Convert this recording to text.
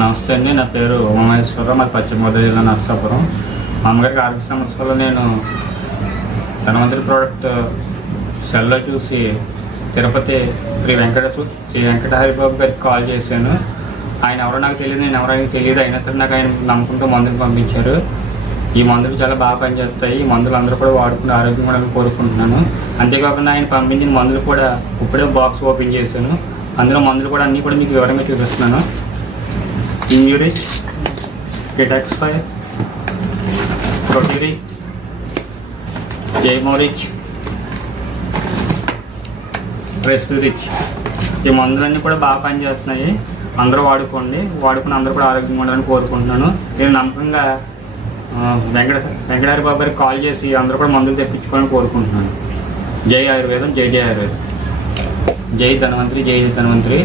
నమస్తే అండి, నా పేరు ఉమామహేశ్వరరావు. మాది పశ్చిమ గోదావరి జిల్లా నరసాపురం. మా అమ్మగారికి ఆర్థిక సమస్యలో నేను ధన్వంతరి ప్రోడక్ట్ సెల్లో చూసి తిరుపతి శ్రీ వెంకటహరిబాబు గారికి కాల్ చేశాను. ఆయన ఎవరో నాకు తెలియదు, నేను ఎవరో తెలియదు. అయినా సరే నాకు ఆయన నమ్ముకుంటూ మందులు పంపించారు. ఈ మందులు చాలా బాగా పనిచేస్తాయి. ఈ మందులు అందరూ కూడా వాడుకుని ఆరోగ్యం కూడా కోరుకుంటున్నాను. అంతేకాకుండా ఆయన పంపించిన మందులు కూడా ఇప్పుడే బాక్స్ ఓపెన్ చేశాను. అందులో మందులు కూడా అన్నీ కూడా మీకు వివరంగా చూపిస్తున్నాను. ఇమ్యూరిచ్, కిటాక్స్పైర్, ప్రోటీరిచ్, జైమోరిచ్, రెస్పిరిచ్, ఈ మందులన్నీ కూడా బాగా పనిచేస్తున్నాయి. అందరూ వాడుకుని అందరూ కూడా ఆరోగ్యంగా ఉండాలని కోరుకుంటున్నాను. నేను నమ్మకంగా వెంకటహరిబాబు గారికి కాల్ చేసి అందరూ కూడా మందులు తెప్పించుకోవాలని కోరుకుంటున్నాను. జై ఆయుర్వేదం, జై జై ఆయుర్వేదం, జై ధన్వంతరి, జై ధన్వంతరి.